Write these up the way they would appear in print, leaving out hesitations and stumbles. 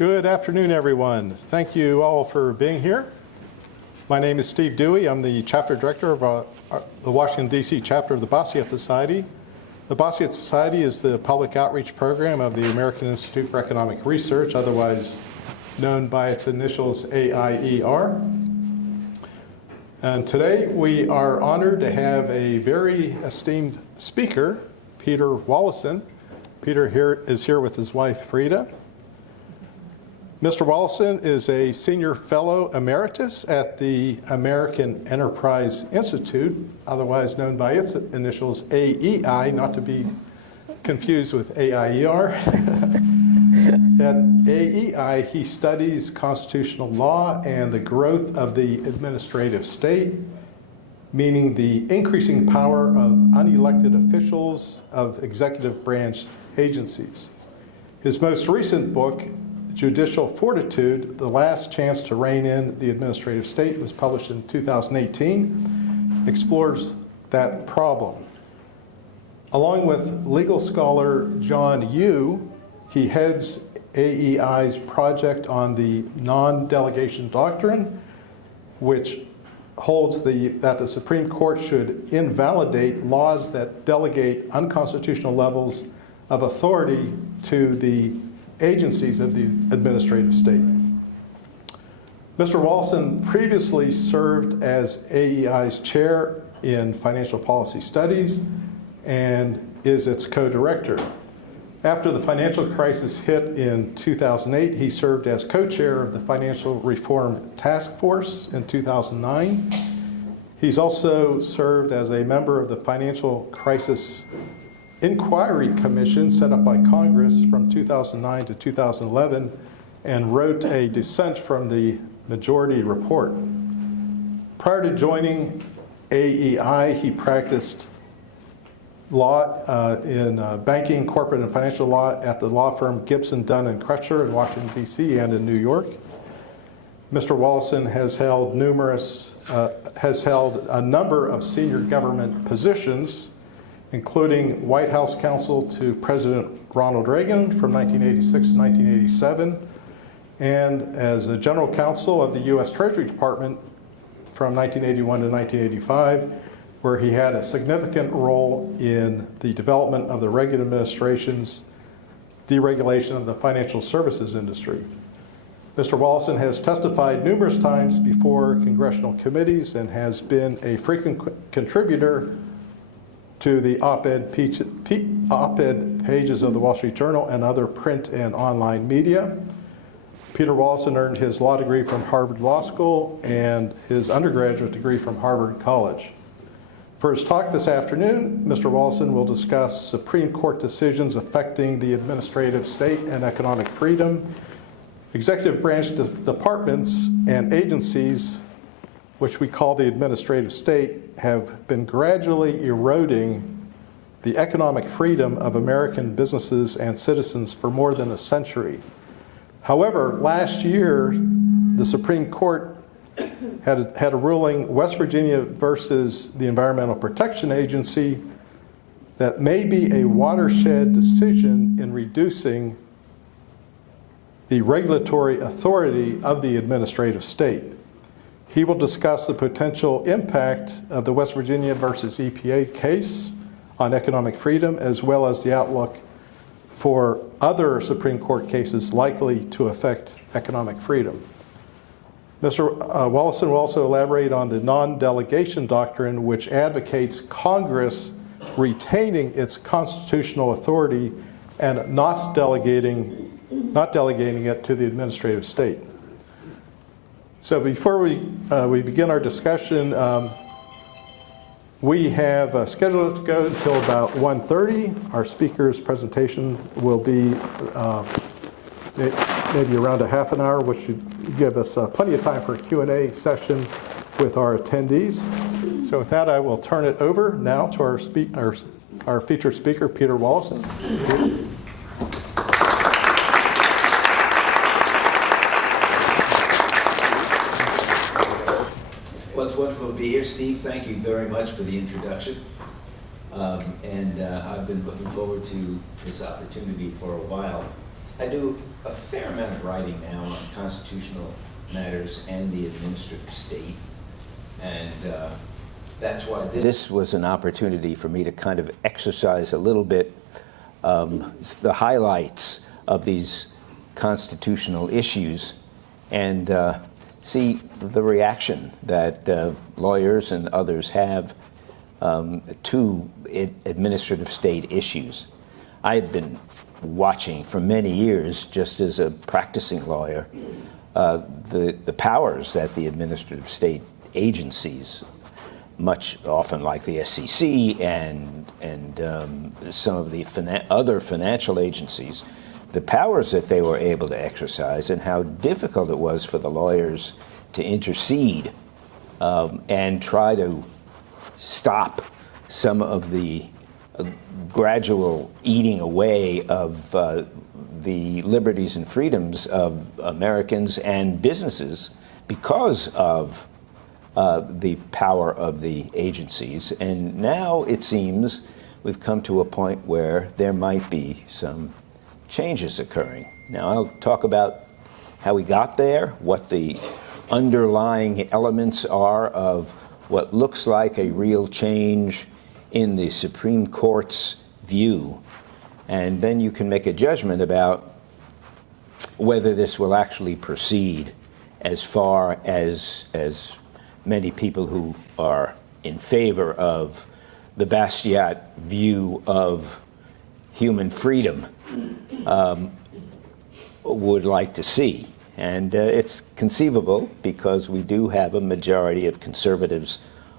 Good afternoon, everyone. Thank you all for being here. My name is Steve Dewey. I'm the chapter director of the Washington, D.C. chapter of the Bastiat Society. The Bastiat Society is the public outreach program of the American Institute for Economic Research, otherwise known by its initials AIER. And today we are honored to have a very esteemed speaker, Peter Wallison. Peter is here with his wife, Frida. Mr. Wallison is a senior fellow emeritus at the American Enterprise Institute, otherwise known by its initials AEI, not to be confused with AIER. At AEI, he studies constitutional law and the growth of the administrative state, meaning the increasing power of unelected officials of executive branch agencies. His most recent book, Judicial Fortitude, The Last Chance to Rein in the Administrative State, was published in 2018, explores that problem. Along with legal scholar John Yu, he heads AEI's project on the non-delegation doctrine, which holds that the Supreme Court should invalidate laws that delegate unconstitutional levels of authority to the agencies of the administrative state. Mr. Wallison previously served as AEI's chair in financial policy studies and is its co-director. After the financial crisis hit in 2008, he served as co-chair of the Financial Reform Task Force in 2009. He's also served as a member of the Financial Crisis Inquiry Commission set up by Congress from 2009 to 2011 and wrote a dissent from the majority report. Prior to joining AEI, he practiced law in banking, corporate, and financial law at the law firm Gibson, Dunn & Crutcher in Washington, D.C. and in New York. Mr. Wallison has held a number of senior government positions, including White House counsel to President Ronald Reagan from 1986 to 1987, and as a general counsel of the U.S. Treasury Department from 1981 to 1985, where he had a significant role in the development of the Reagan administration's deregulation of the financial services industry. Mr. Wallison has testified numerous times before congressional committees and has been a frequent contributor to the op-ed pages of the Wall Street Journal and other print and online media. Peter Wallison earned his law degree from Harvard Law School and his undergraduate degree from Harvard College. For his talk this afternoon, Mr. Wallison will discuss Supreme Court decisions affecting the administrative state and economic freedom, executive branch departments and agencies, which we call the administrative state, have been gradually eroding the economic freedom of American businesses and citizens for more than a century. However, last year, the Supreme Court had a ruling, West Virginia versus the Environmental Protection Agency, that may be a watershed decision in reducing the regulatory authority of the administrative state. He will discuss the potential impact of the West Virginia versus EPA case on economic freedom, as well as the outlook for other Supreme Court cases likely to affect economic freedom. Mr. Wallison will also elaborate on the non-delegation doctrine, which advocates Congress retaining its constitutional authority and not delegating it to the administrative state. So before we begin our discussion, we have scheduled to go until about 1:30. Our speaker's presentation will be maybe around a half an hour, which should give us plenty of time for a Q&A session with our attendees. So with that, I will turn it over now to our featured speaker, Peter Wallison. Well, it's wonderful to be here, Steve. Thank you very much for the introduction. I've been looking forward to this opportunity for a while. I do a fair amount of writing now on constitutional matters and the administrative state, and that's why this was an opportunity for me to kind of exercise a little bit the highlights of these constitutional issues and see the reaction that lawyers and others have to administrative state issues. I've been watching for many years, just as a practicing lawyer, the powers that the administrative state agencies, much often like the SEC and some of the other financial agencies, the powers that they were able to exercise and how difficult it was for the lawyers to intercede and try to stop some of the gradual eating away of the liberties and freedoms of Americans and businesses because of the power of the agencies. And now it seems we've come to a point where there might be some changes occurring. Now I'll talk about how we got there, what the underlying elements are of what looks like a real change in the Supreme Court's view, and then you can make a judgment about whether this will actually proceed as far as many people who are in favor of the Bastiat view of human freedom would like to see. And it's conceivable because we do have a majority of conservatives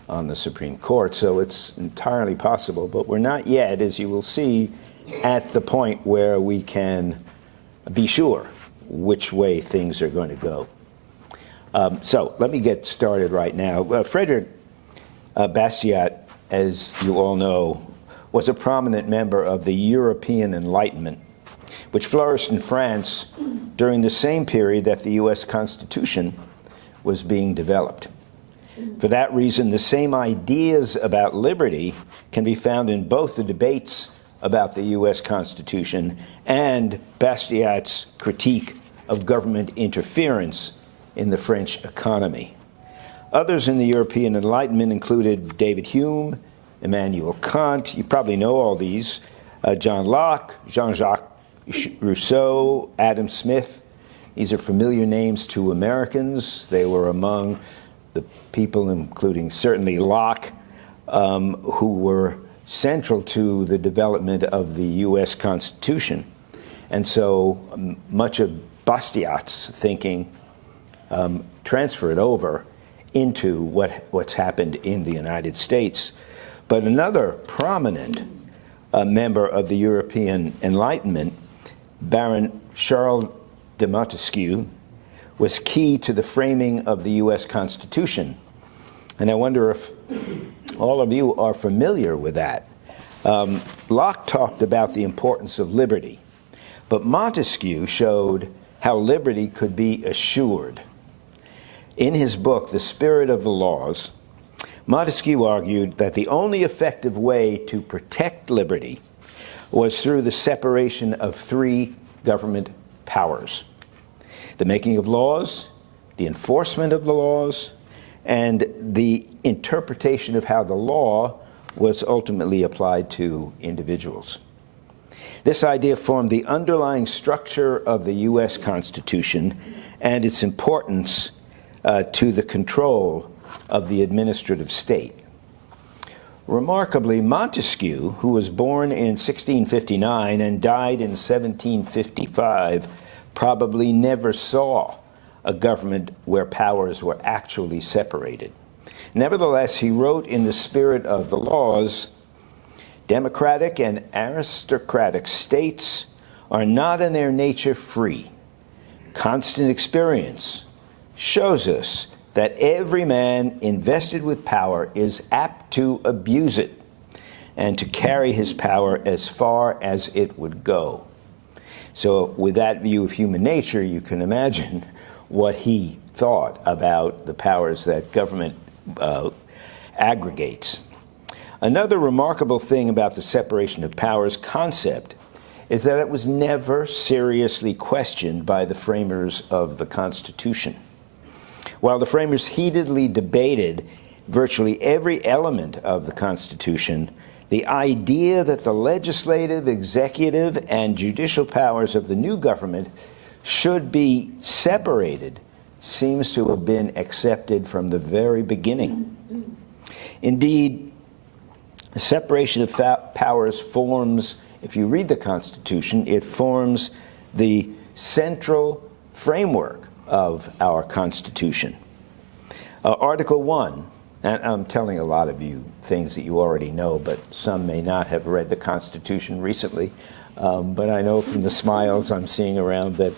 on the Supreme Court, so it's entirely possible, but we're not yet, as you will see, at the point where we can be sure which way things are going to go. So let me get started right now. Frederick Bastiat, as you all know, was a prominent member of the European Enlightenment, which flourished in France during the same period that the U.S. Constitution was being developed. For that reason, the same ideas about liberty can be found in both the debates about the U.S. Constitution and Bastiat's critique of government interference in the French economy. Others in the European Enlightenment included David Hume, Immanuel Kant, you probably know all these, John Locke, Jean-Jacques Rousseau, Adam Smith. These are familiar names to Americans. They were among the people, including certainly Locke, who were central to the development of the U.S. Constitution. And so much of Bastiat's thinking transferred over into what's happened in the United States. But another prominent member of the European Enlightenment, Baron Charles de Montesquieu, was key to the framing of the U.S. Constitution. And I wonder if all of you are familiar with that. Locke talked about the importance of liberty, but Montesquieu showed how liberty could be assured. In his book, The Spirit of the Laws, Montesquieu argued that the only effective way to protect liberty was through the separation of three government powers: the making of laws, the enforcement of the laws, and the interpretation of how the law was ultimately applied to individuals. This idea formed the underlying structure of the U.S. Constitution and its importance to the control of the administrative state. Remarkably, Montesquieu, who was born in 1659 and died in 1755, probably never saw a government where powers were actually separated. Nevertheless, he wrote in The Spirit of the Laws, "Democratic and aristocratic states are not in their nature free. Constant experience shows us that every man invested with power is apt to abuse it and to carry his power as far as it would go." So with that view of human nature, you can imagine what he thought about the powers that government aggregates. Another remarkable thing about the separation of powers concept is that it was never seriously questioned by the framers of the Constitution. While the framers heatedly debated virtually every element of the Constitution, the idea that the legislative, executive, and judicial powers of the new government should be separated seems to have been accepted from the very beginning. Indeed, the separation of powers forms, if you read the Constitution, it forms the central framework of our Constitution. Article 1, and I'm telling a lot of you things that you already know, but some may not have read the Constitution recently. But I know from the smiles I'm seeing around that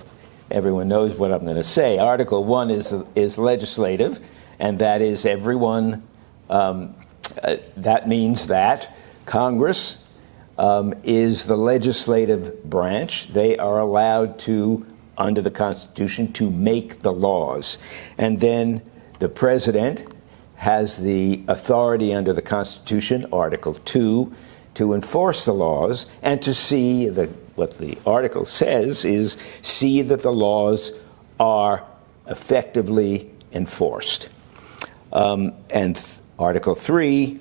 everyone knows what I'm going to say. Article 1 is legislative, and that is everyone, that means that Congress is the legislative branch. They are allowed to, under the Constitution, to make the laws. And then the President has the authority under the Constitution, Article 2, to enforce the laws and to see that what the article says is see that the laws are effectively enforced. And Article 3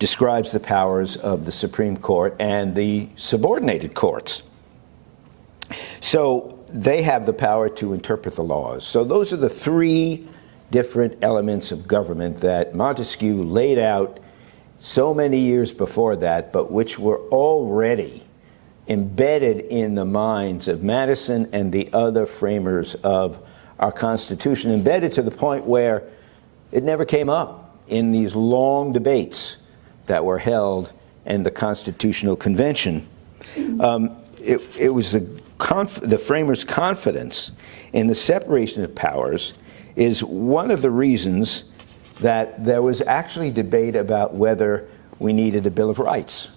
describes the powers of the Supreme Court and the subordinated courts. So they have the power to interpret the laws. So those are the three different elements of government that Montesquieu laid out so many years before that, but which were already embedded in the minds of Madison and the other framers of our Constitution, embedded to the point where it never came up in these long debates that were held in the Constitutional Convention. It was the framers' confidence in the separation of powers is one of the reasons that there was actually debate about whether we needed a Bill of Rights.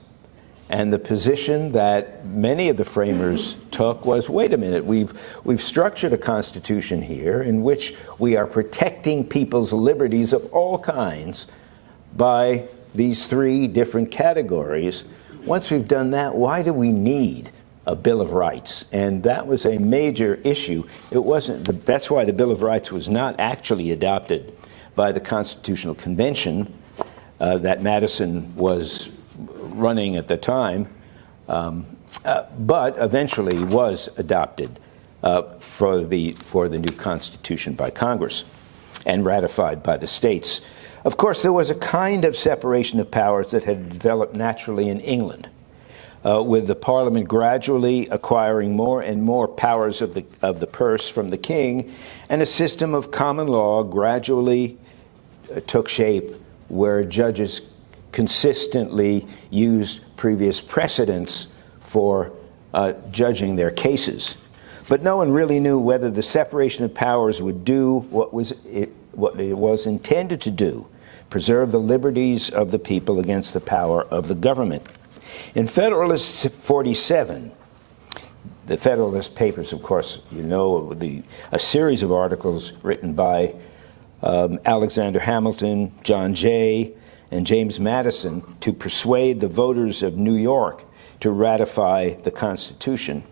And the position that many of the framers took was, wait a minute, we've structured a Constitution here in which we are protecting people's liberties of all kinds by these three different categories. Once we've done that, why do we need a Bill of Rights? And that was a major issue. It wasn't, that's why the Bill of Rights was not actually adopted by the Constitutional Convention that Madison was running at the time, but eventually was adopted for the new Constitution by Congress and ratified by the states. Of course, there was a kind of separation of powers that had developed naturally in England, with the Parliament gradually acquiring more and more powers of the purse from the king, and a system of common law gradually took shape where judges consistently used previous precedents for judging their cases. But no one really knew whether the separation of powers would do what it was intended to do, preserve the liberties of the people against the power of the government. In Federalist 47, the Federalist Papers, of course, you know, a series of articles written by Alexander Hamilton, John Jay, and James Madison to persuade the voters of New York to ratify the Constitution.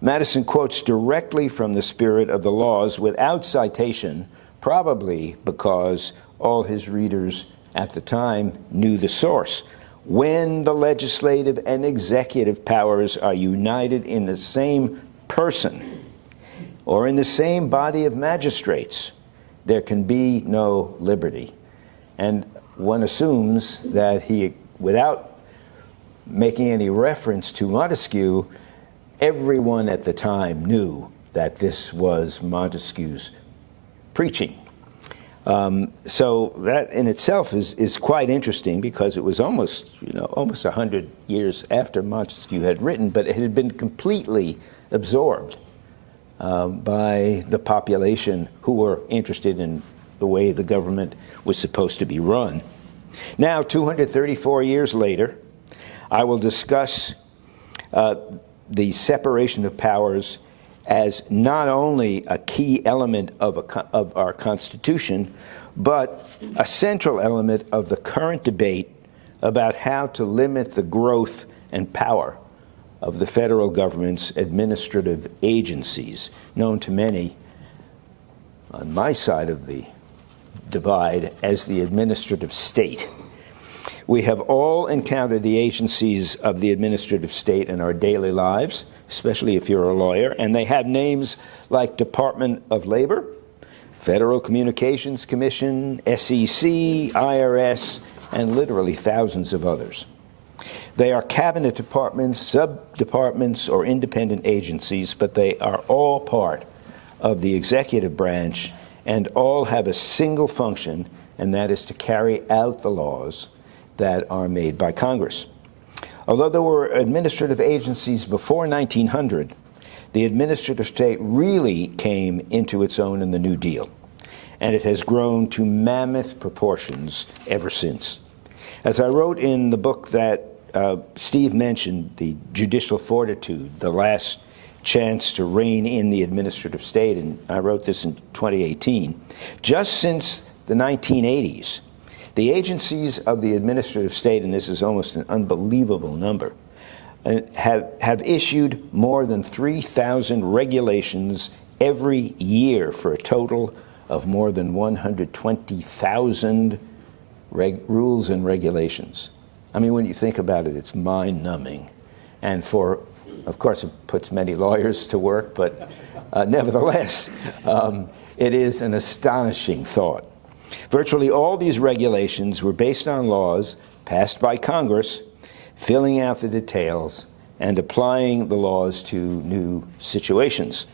Madison quotes directly from the spirit of the laws without citation, probably because all his readers at the time knew the source. When the legislative and executive powers are united in the same person or in the same body of magistrates, there can be no liberty. And one assumes that he, without making any reference to Montesquieu, everyone at the time knew that this was Montesquieu's preaching. So that in itself is quite interesting because it was almost 100 years after Montesquieu had written, but it had been completely absorbed by the population who were interested in the way the government was supposed to be run. Now, 234 years later, I will discuss the separation of powers as not only a key element of our Constitution, but a central element of the current debate about how to limit the growth and power of the federal government's administrative agencies, known to many on my side of the divide as the administrative state. We have all encountered the agencies of the administrative state in our daily lives, especially if you're a lawyer, and they have names like Department of Labor, Federal Communications Commission, SEC, IRS, and literally thousands of others. They are cabinet departments, sub-departments, or independent agencies, but they are all part of the executive branch and all have a single function, and that is to carry out the laws that are made by Congress. Although there were administrative agencies before 1900, the administrative state really came into its own in the New Deal, and it has grown to mammoth proportions ever since. As I wrote in the book that Steve mentioned, The Judicial Fortitude, the last chance to rein in the administrative state, and I wrote this in 2018, just since the 1980s, the agencies of the administrative state, and this is almost an unbelievable number, have issued more than 3,000 regulations every year for a total of more than 120,000 rules and regulations. I mean, when you think about it, it's mind-numbing. And of course, it puts many lawyers to work, but nevertheless, it is an astonishing thought. Virtually all these regulations were based on laws passed by Congress, filling out the details and applying the laws to new situations.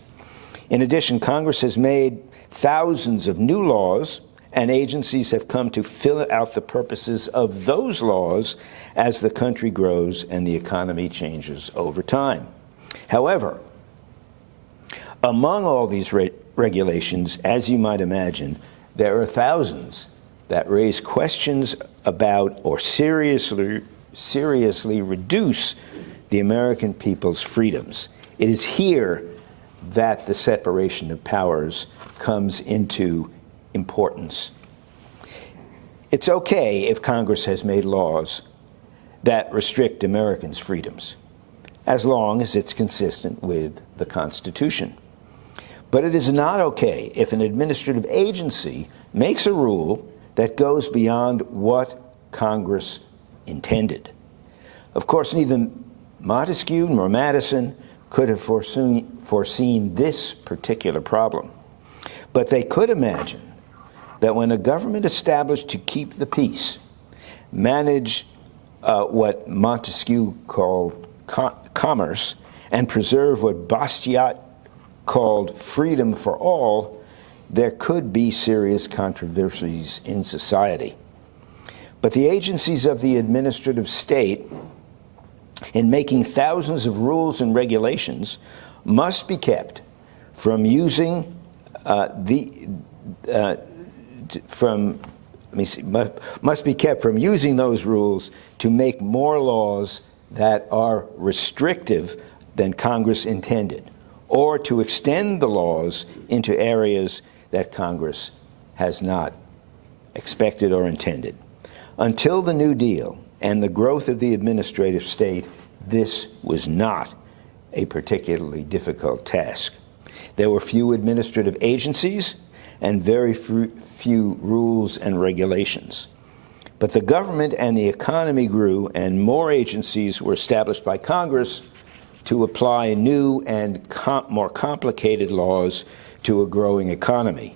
In addition, Congress has made thousands of new laws, and agencies have come to fill out the purposes of those laws as the country grows and the economy changes over time. However, among all these regulations, as you might imagine, there are thousands that raise questions about or seriously reduce the American people's freedoms. It is here that the separation of powers comes into importance. It's okay if Congress has made laws that restrict Americans' freedoms, as long as it's consistent with the Constitution. But it is not okay if an administrative agency makes a rule that goes beyond what Congress intended. Of course, neither Montesquieu nor Madison could have foreseen this particular problem. But they could imagine that when a government established to keep the peace managed what Montesquieu called commerce and preserve what Bastiat called freedom for all, there could be serious controversies in society. But the agencies of the administrative state, in making thousands of rules and regulations, must be kept from using must be kept from using those rules to make more laws that are restrictive than Congress intended, or to extend the laws into areas that Congress has not expected or intended. Until the New Deal and the growth of the administrative state, this was not a particularly difficult task. There were few administrative agencies and very few rules and regulations. But the government and the economy grew, and more agencies were established by Congress to apply new and more complicated laws to a growing economy.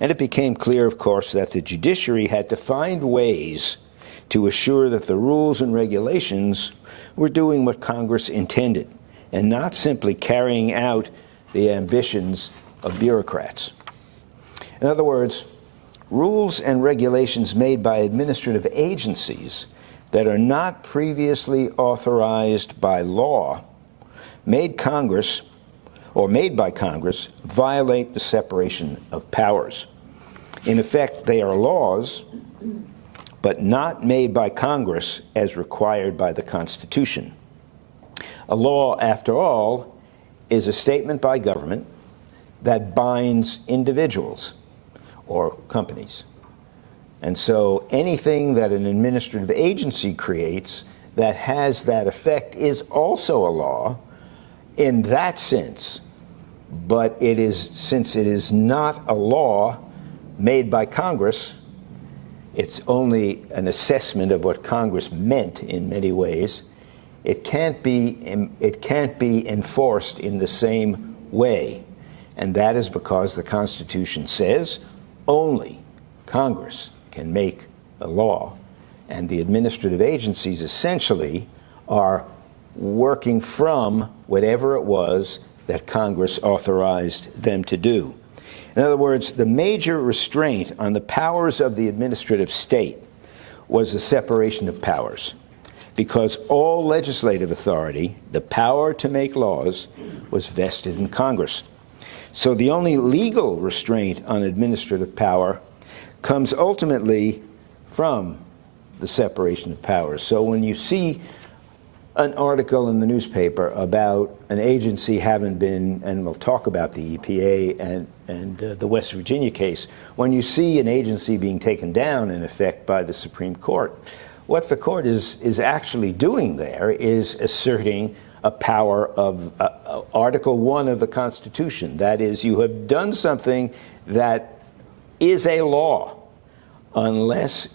And it became clear, of course, that the judiciary had to find ways to assure that the rules and regulations were doing what Congress intended, and not simply carrying out the ambitions of bureaucrats. In other words, rules and regulations made by administrative agencies that are not previously authorized by law, made by Congress, violate the separation of powers. In effect, they are laws, but not made by Congress as required by the Constitution. A law, after all, is a statement by government that binds individuals or companies. And so anything that an administrative agency creates that has that effect is also a law in that sense, but since it is not a law made by Congress, it's only an assessment of what Congress meant in many ways. It can't be enforced in the same way, and that is because the Constitution says only Congress can make a law, and the administrative agencies essentially are working from whatever it was that Congress authorized them to do. In other words, the major restraint on the powers of the administrative state was the separation of powers, because all legislative authority, the power to make laws, was vested in Congress. So the only legal restraint on administrative power comes ultimately from the separation of powers. So when you see an article in the newspaper about an agency having been, and we'll talk about the EPA and the West Virginia case, when you see an agency being taken down, in effect, by the Supreme Court, what the court is actually doing there is asserting a power of Article 1 of the Constitution. That is, you have done something that is a law, unless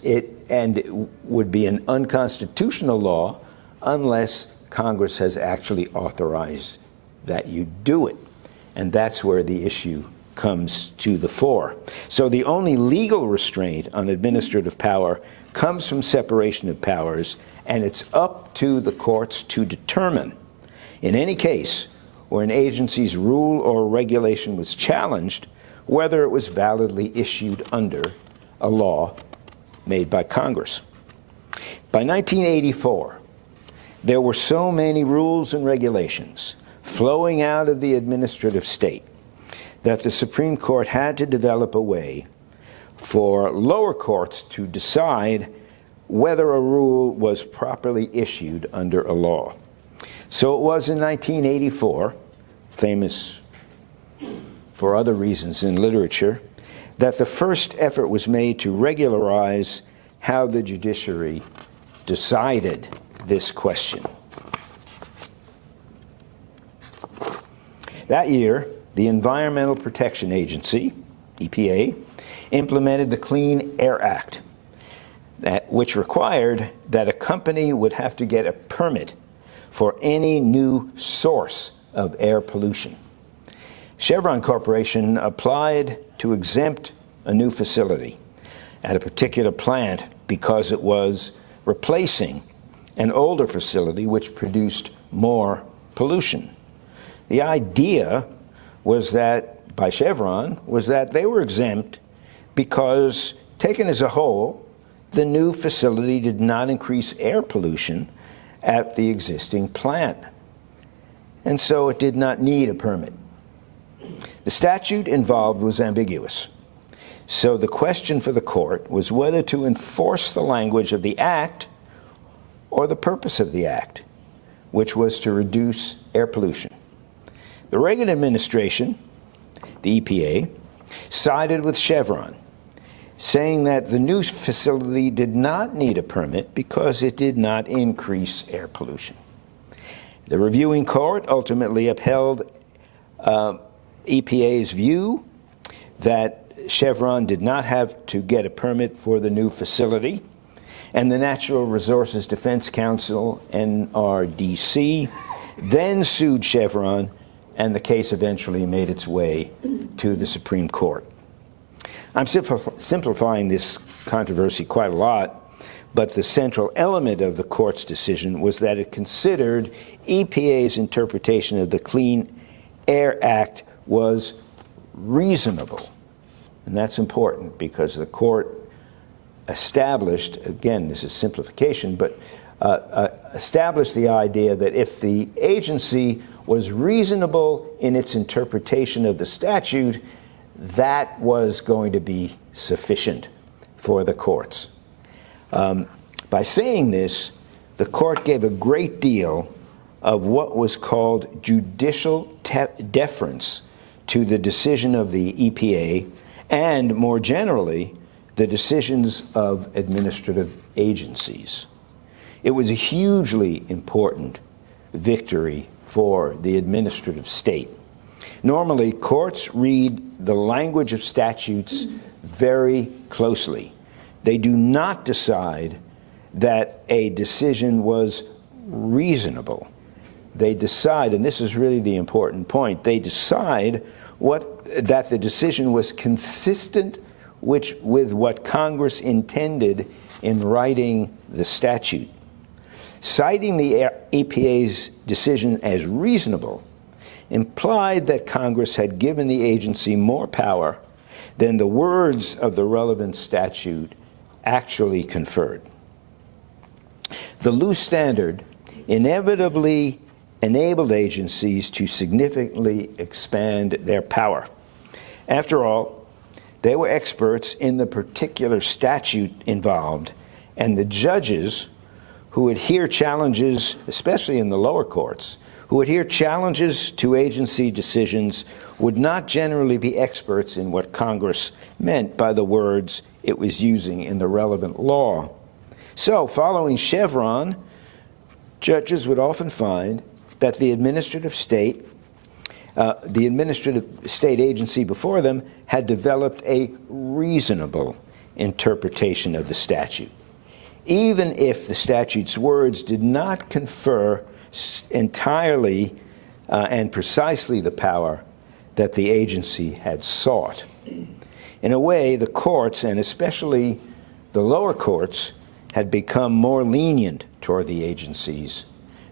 and it would be an unconstitutional law unless Congress has actually authorized that you do it. And that's where the issue comes to the fore. So the only legal restraint on administrative power comes from separation of powers, and it's up to the courts to determine, in any case where an agency's rule or regulation was challenged, whether it was validly issued under a law made by Congress. By 1984, there were so many rules and regulations flowing out of the administrative state that the Supreme Court had to develop a way for lower courts to decide whether a rule was properly issued under a law. So it was in 1984, famous for other reasons in literature, that the first effort was made to regularize how the judiciary decided this question. That year, the Environmental Protection Agency, EPA, implemented the Clean Air Act, which required that a company would have to get a permit for any new source of air pollution. Chevron Corporation applied to exempt a new facility at a particular plant because it was replacing an older facility which produced more pollution. The idea was that, by Chevron, was that they were exempt because, taken as a whole, the new facility did not increase air pollution at the existing plant, and so it did not need a permit. The statute involved was ambiguous, so the question for the court was whether to enforce the language of the Act or the purpose of the Act, which was to reduce air pollution. The Reagan administration, the EPA, sided with Chevron, saying that the new facility did not need a permit because it did not increase air pollution. The reviewing court ultimately upheld EPA's view that Chevron did not have to get a permit for the new facility, and the Natural Resources Defense Council, NRDC, then sued Chevron, and the case eventually made its way to the Supreme Court. I'm simplifying this controversy quite a lot, but the central element of the court's decision was that it considered EPA's interpretation of the Clean Air Act was reasonable. And that's important because the court established, again, this is simplification, but established the idea that if the agency was reasonable in its interpretation of the statute, that was going to be sufficient for the courts. By saying this, the court gave a great deal of what was called judicial deference to the decision of the EPA and, more generally, the decisions of administrative agencies. It was a hugely important victory for the administrative state. Normally, courts read the language of statutes very closely. They do not decide that a decision was reasonable. They decide, and this is really the important point, they decide that the decision was consistent with what Congress intended in writing the statute. Citing the EPA's decision as reasonable implied that Congress had given the agency more power than the words of the relevant statute actually conferred. The loose standard inevitably enabled agencies to significantly expand their power. After all, they were experts in the particular statute involved, and the judges who would hear challenges, especially in the lower courts, who would hear challenges to agency decisions would not generally be experts in what Congress meant by the words it was using in the relevant law. So, following Chevron, judges would often find that the administrative state agency before them had developed a reasonable interpretation of the statute, even if the statute's words did not confer entirely and precisely the power that the agency had sought. In a way, the courts, and especially the lower courts, had become more lenient toward the agencies.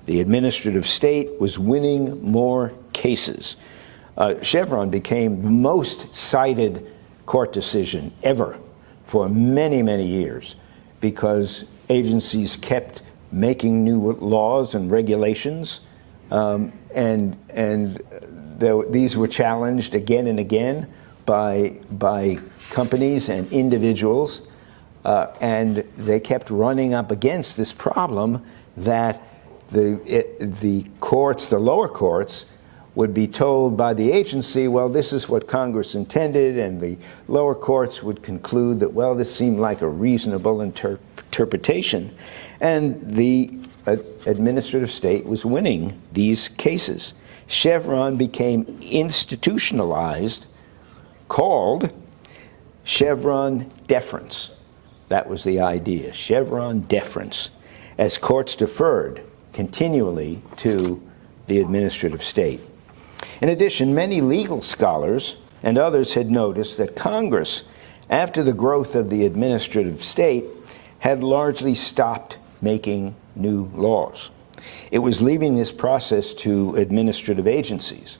The administrative state was winning more cases. Chevron became the most cited court decision ever for many, many years because agencies kept making new laws and regulations, these were challenged again and again by companies and individuals, and they kept running up against this problem that the courts, the lower courts, would be told by the agency, well, this is what Congress intended, and the lower courts would conclude that, well, this seemed like a reasonable interpretation. And the administrative state was winning these cases. Chevron became institutionalized, called Chevron deference. That was the idea, Chevron deference, as courts deferred continually to the administrative state. In addition, many legal scholars and others had noticed that Congress, after the growth of the administrative state, had largely stopped making new laws. It was leaving this process to administrative agencies.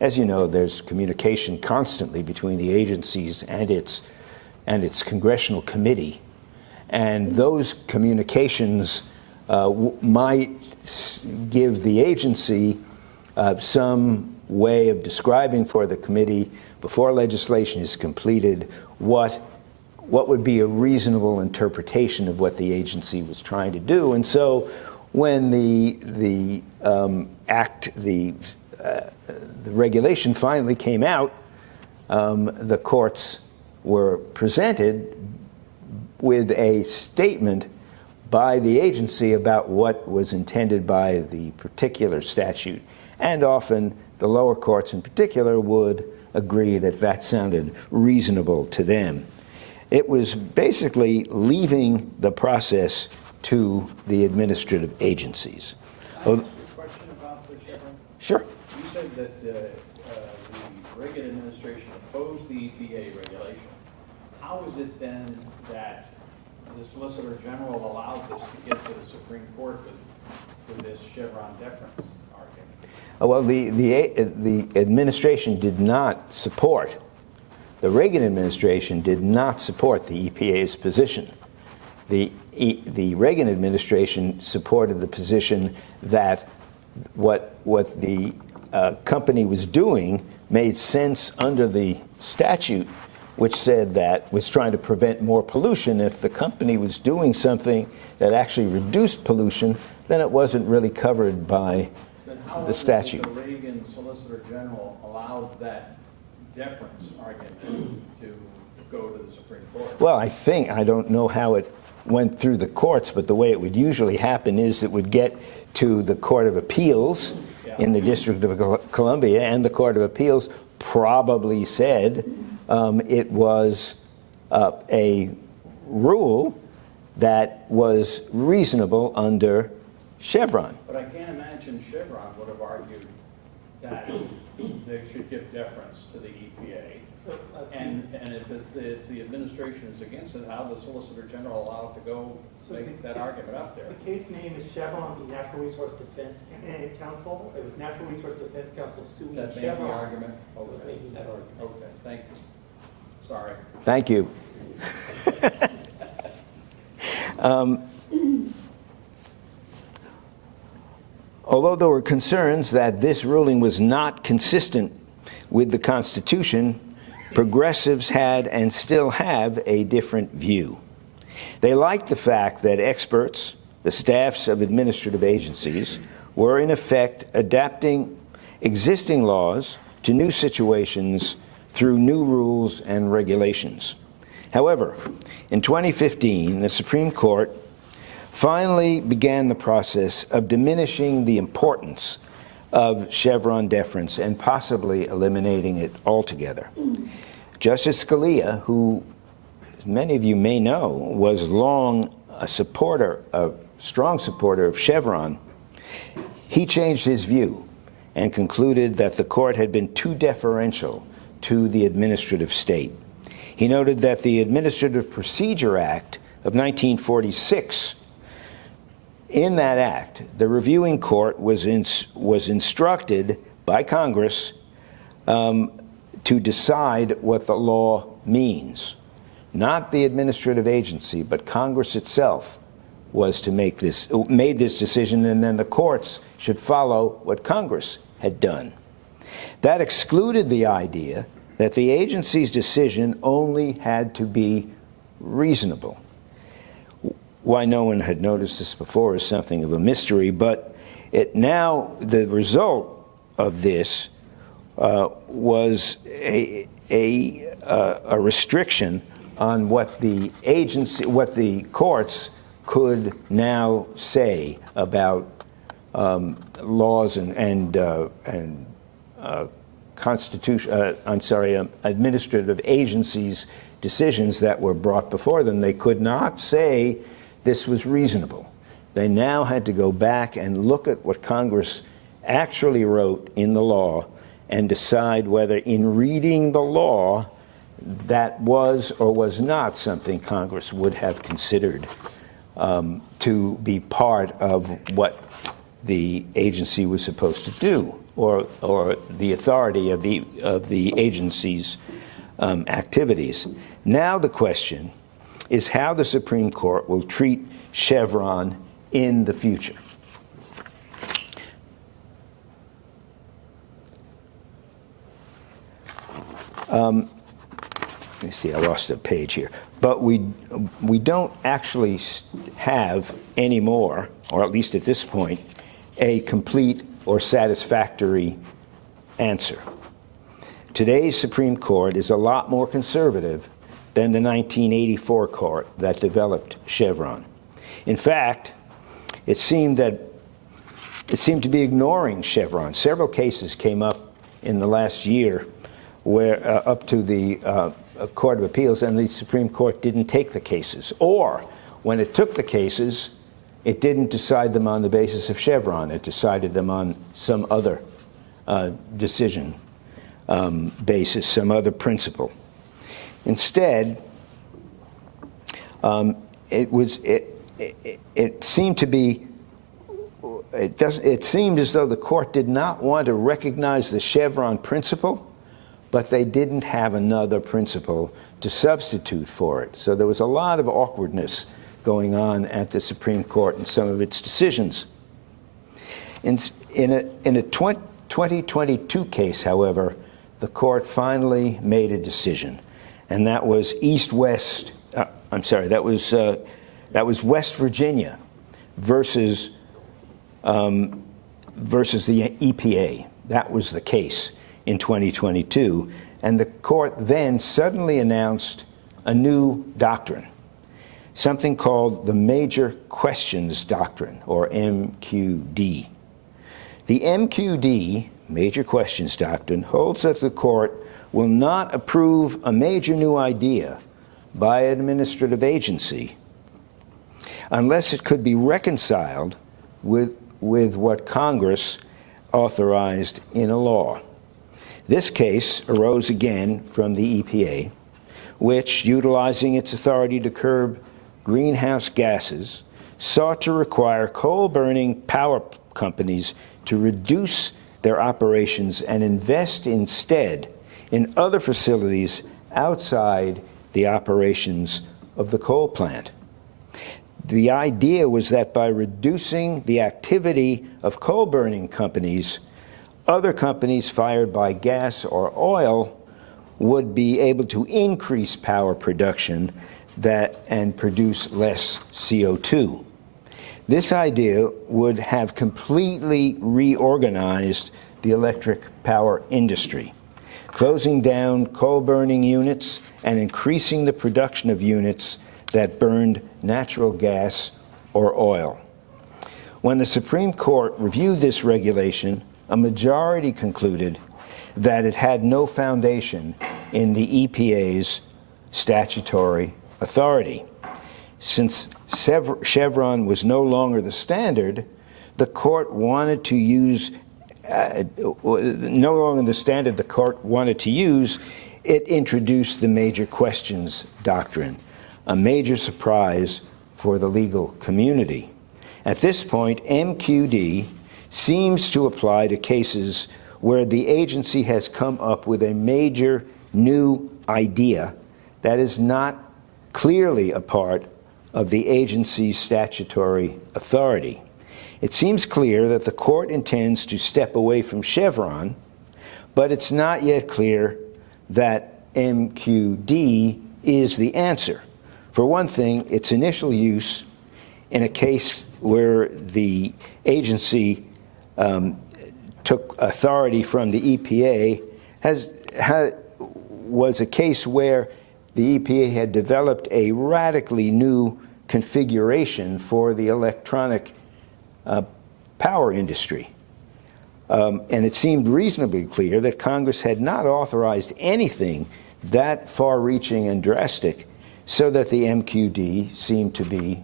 As you know, there's communication constantly between the agencies and its congressional committee, and those communications might give the agency some way of describing for the committee before legislation is completed what would be a reasonable interpretation of what the agency was trying to do. And so when the regulation finally came out, the courts were presented with a statement by the agency about what was intended by the particular statute. And often the lower courts in particular would agree that that sounded reasonable to them. It was basically leaving the process to the administrative agencies. I have a question about the Chevron. Sure. You said that the Reagan administration opposed the EPA regulation. How is it then that the Solicitor General allowed this to get to the Supreme Court with this Chevron deference argument? Well, the administration did not support, the Reagan administration did not support the EPA's position. The Reagan administration supported the position that what the company was doing made sense under the statute, which said that was trying to prevent more pollution. If the company was doing something that actually reduced pollution, then it wasn't really covered by the statute. The Reagan Solicitor General allowed that deference argument to go to the Supreme Court? Well, I don't know how it went through the courts, but the way it would usually happen is it would get to the Court of Appeals in the District of Columbia, and the Court of Appeals probably said it was a rule that was reasonable under Chevron. But I can't imagine Chevron would have argued that they should give deference to the EPA. And if the administration is against it, how the Solicitor General allowed to go make that argument up there? The case name is Chevron v. Natural Resource Defense Council. It was Natural Resource Defense Council suing That made Chevron. the argument? It was making that argument. Okay, thank you. Sorry. Thank you. Although there were concerns that this ruling was not consistent with the Constitution, progressives had and still have a different view. They liked the fact that experts, the staffs of administrative agencies, were in effect adapting existing laws to new situations through new rules and regulations. However, in 2015, the Supreme Court finally began the process of diminishing the importance of Chevron deference and possibly eliminating it altogether. Justice Scalia, who many of you may know was long a strong supporter of Chevron, he changed his view and concluded that the court had been too deferential to the administrative state. He noted that the Administrative Procedure Act of 1946, in that act, the reviewing court was instructed by Congress to decide what the law means. Not the administrative agency, but Congress itself was to made this decision, and then the courts should follow what Congress had done. That excluded the idea that the agency's decision only had to be reasonable. Why no one had noticed this before is something of a mystery, but now the result of this was a restriction on what the courts could now say about laws and administrative agencies' decisions that were brought before them. They could not say this was reasonable. They now had to go back and look at what Congress actually wrote in the law and decide whether in reading the law that was or was not something Congress would have considered to be part of what the agency was supposed to do, or the authority of the agency's activities. Now the question is how the Supreme Court will treat Chevron in the future. Let me see, I lost a page here. But we don't actually have anymore, or at least at this point, a complete or satisfactory answer. Today's Supreme Court is a lot more conservative than the 1984 court that developed Chevron. In fact, it seemed to be ignoring Chevron. Several cases came up in the last year where up to the Court of Appeals, and the Supreme Court didn't take the cases. Or when it took the cases, it didn't decide them on the basis of Chevron. It decided them on some other decision basis, some other principle. Instead, it seemed as though the court did not want to recognize the Chevron principle, but they didn't have another principle to substitute for it. So there was a lot of awkwardness going on at the Supreme Court in some of its decisions. In a 2022 case, however, the court finally made a decision, and that was that was West Virginia versus the EPA. That was the case in 2022, and the court then suddenly announced a new doctrine. something called the Major Questions Doctrine, or MQD. The MQD, Major Questions Doctrine, holds that the court will not approve a major new idea by an administrative agency unless it could be reconciled with what Congress authorized in a law. This case arose again from the EPA, which, utilizing its authority to curb greenhouse gases, sought to require coal-burning power companies to reduce their operations and invest instead in other facilities outside the operations of the coal plant. The idea was that by reducing the activity of coal-burning companies, other companies fired by gas or oil would be able to increase power production and produce less CO2. This idea would have completely reorganized the electric power industry, closing down coal-burning units and increasing the production of units that burned natural gas or oil. When the Supreme Court reviewed this regulation, a majority concluded that it had no foundation in the EPA's statutory authority. Since Chevron was no longer the standard, the court wanted to use no longer the standard the court wanted to use, it introduced the Major Questions Doctrine, a major surprise for the legal community. At this point, MQD seems to apply to cases where the agency has come up with a major new idea that is not clearly a part of the agency's statutory authority. It seems clear that the court intends to step away from Chevron, but it's not yet clear that MQD is the answer. For one thing, its initial use in a case where the agency took authority from the EPA was a case where the EPA had developed a radically new configuration for the electronic power industry. And it seemed reasonably clear that Congress had not authorized anything that far-reaching and drastic, so that the MQD seemed to be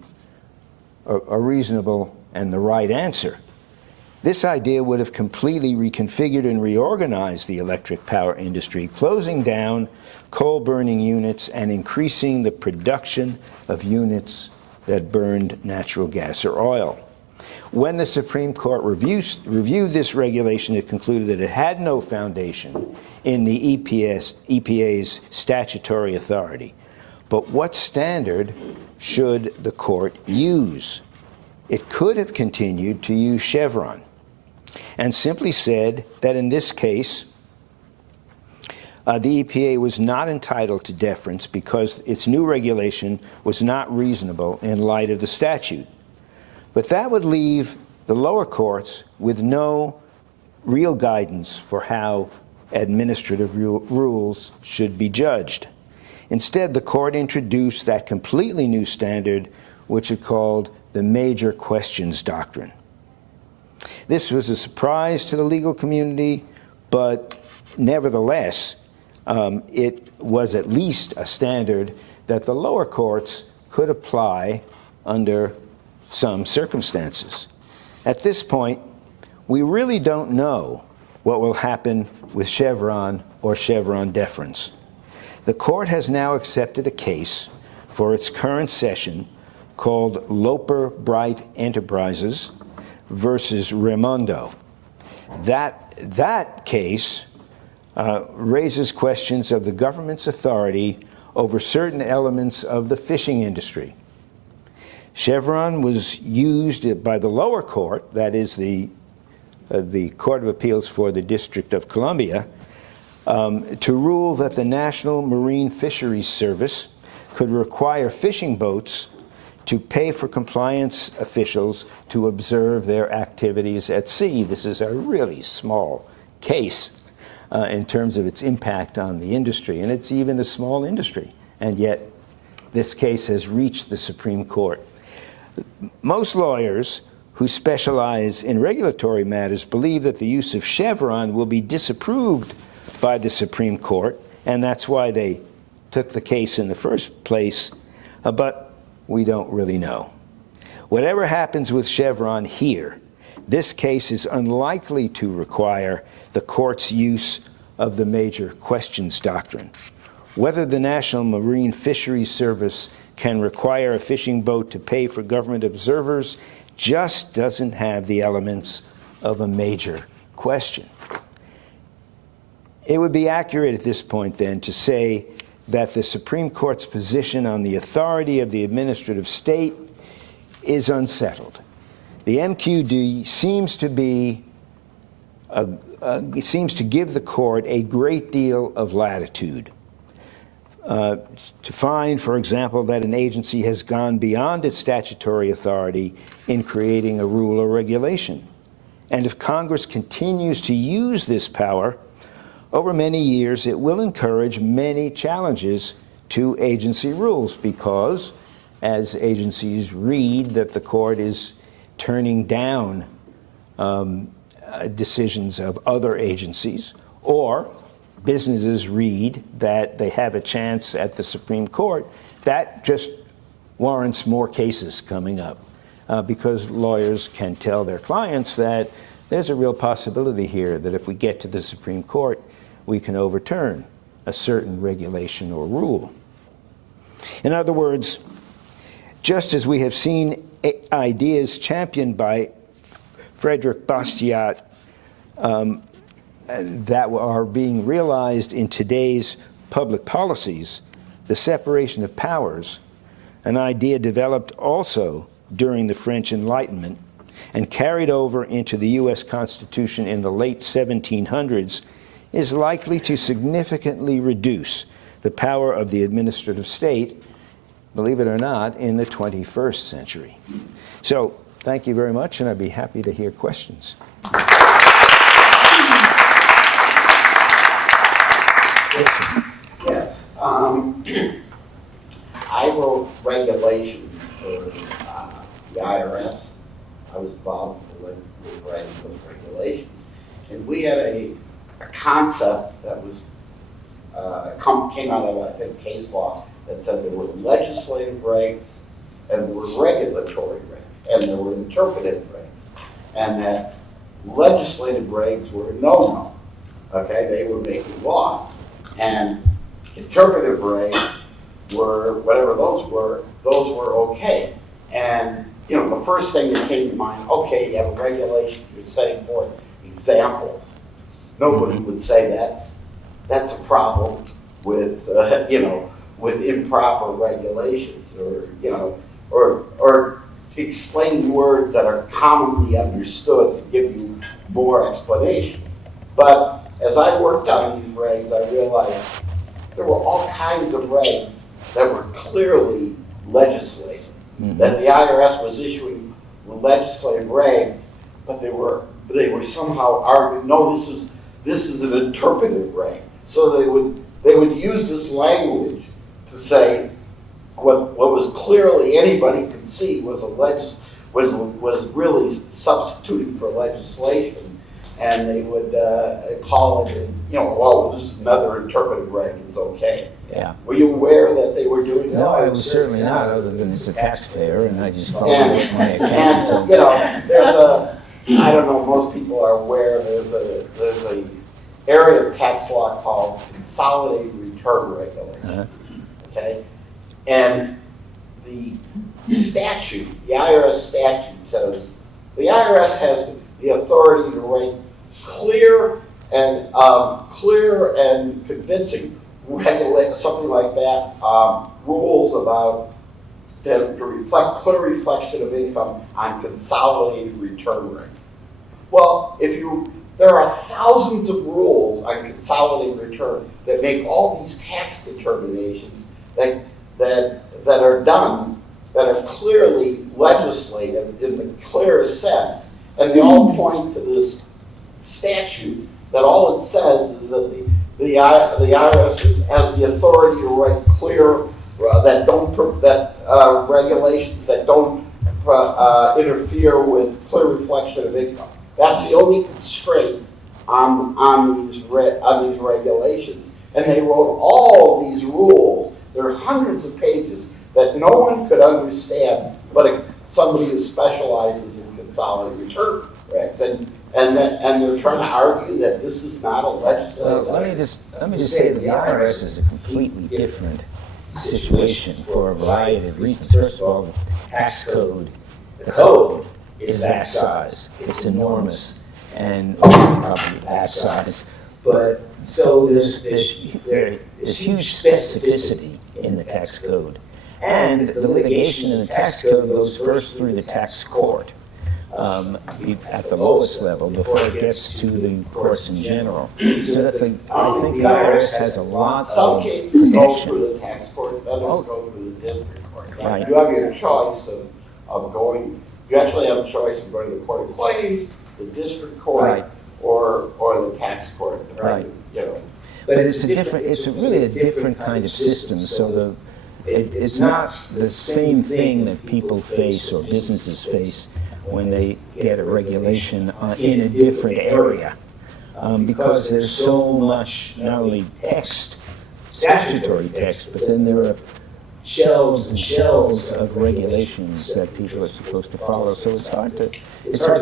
a reasonable and the right answer. This idea would have completely reconfigured and reorganized the electric power industry, closing down coal-burning units and increasing the production of units that burned natural gas or oil. When the Supreme Court reviewed this regulation, it concluded that it had no foundation in the EPA's statutory authority. But what standard should the court use? It could have continued to use Chevron and simply said that in this case, the EPA was not entitled to deference because its new regulation was not reasonable in light of the statute. But that would leave the lower courts with no real guidance for how administrative rules should be judged. Instead, the court introduced that completely new standard, which it called the Major Questions Doctrine. This was a surprise to the legal community, but nevertheless, it was at least a standard that the lower courts could apply under some circumstances. At this point, we really don't know what will happen with Chevron or Chevron deference. The court has now accepted a case for its current session called Loper Bright Enterprises versus Raimondo. That case raises questions of the government's authority over certain elements of the fishing industry. Chevron was used by the lower court, that is the Court of Appeals for the District of Columbia, to rule that the National Marine Fisheries Service could require fishing boats to pay for compliance officials to observe their activities at sea. This is a really small case in terms of its impact on the industry, and it's even a small industry. And yet, this case has reached the Supreme Court. Most lawyers who specialize in regulatory matters believe that the use of Chevron will be disapproved by the Supreme Court, and that's why they took the case in the first place, but we don't really know. Whatever happens with Chevron here, this case is unlikely to require the court's use of the major questions doctrine. Whether the National Marine Fisheries Service can require a fishing boat to pay for government observers just doesn't have the elements of a major question. It would be accurate at this point, then, to say that the Supreme Court's position on the authority of the administrative state is unsettled. The MQD seems to give the court a great deal of latitude to find, for example, that an agency has gone beyond its statutory authority in creating a rule or regulation. And if Congress continues to use this power, over many years it will encourage many challenges to agency rules because, as agencies read that the court is turning down decisions of other agencies, or businesses read that they have a chance at the Supreme Court, that just warrants more cases coming up because lawyers can tell their clients that there's a real possibility here that if we get to the Supreme Court, we can overturn a certain regulation or rule. In other words, just as we have seen ideas championed by Frederick Bastiat that are being realized in today's public policies, the separation of powers, an idea developed also during the French Enlightenment and carried over into the U.S. Constitution in the late 1700s, is likely to significantly reduce the power of the administrative state, believe it or not, in the 21st century. So, thank you very much, and I'd be happy to hear questions. Yes. I wrote regulations for the IRS. I was involved with writing those regulations. And we had a concept that was came out of, I think, case law that said there were legislative regs and there were regulatory regs and there were interpretive regs. And that legislative regs were no-no. Okay, they were making law. And interpretive regs were, whatever those were okay. And, you know, the first thing that came to mind, okay, you have a regulation, you're setting forth examples. Nobody would say that's a problem with, you know, with improper regulations or, you know, or explaining words that are commonly understood to give you more explanation. But as I worked on these regs, I realized there were all kinds of regs that were clearly legislative. Mm-hmm. That the IRS was issuing legislative regs, but they were somehow arguing, no, this is an interpretive reg. So they would use this language to say what was clearly anybody could see was was really substituting for legislation. And they would call it, you know, well, this is another interpretive reg, it's okay. Yeah. Were you aware that they were doing that? No, I was certainly not, other than as a taxpayer, and I just followed what my accountant told And, me. you know, there's I don't know, most people are aware, there's a area of tax law called consolidated return regulation. Okay? And the statute, the IRS statute says, the IRS has the authority to write clear and convincing something like that, rules about to reflect clear reflection of income on consolidated return rate. Well, there are thousands of rules on consolidated return that make all these tax determinations that are done that are clearly legislative in the clearest sense. And they all point to this statute that all it says is that the IRS has the authority to write clear regulations that don't interfere with clear reflection of income. That's the only constraint on these regulations. And they wrote all these rules. There are hundreds of pages that no one could understand but somebody who specializes in consolidated return regs. And they're trying to argue that this is not a legislative. Well, let me just say that the IRS is a completely different situation for a variety of reasons. First of all, the tax code, the code is that size. It's enormous and probably that size. But so there's huge specificity in the tax code. And the litigation in the tax code goes first through the tax court at the lowest level before it gets to the courts in general. So that I think the IRS has a lot Some of cases go protection. through the tax court, others go through the district court. Right. You have your choice of going, you actually have a choice of going to the court of claims, the district court, Right. or the tax court. Right. You know. But it's really a different kind of system. So it's not the same thing that people face or businesses face when they get a regulation in a different area. Because there's so much, not only text, statutory text, but then there are shelves and shelves of regulations that people are supposed to follow. So it's hard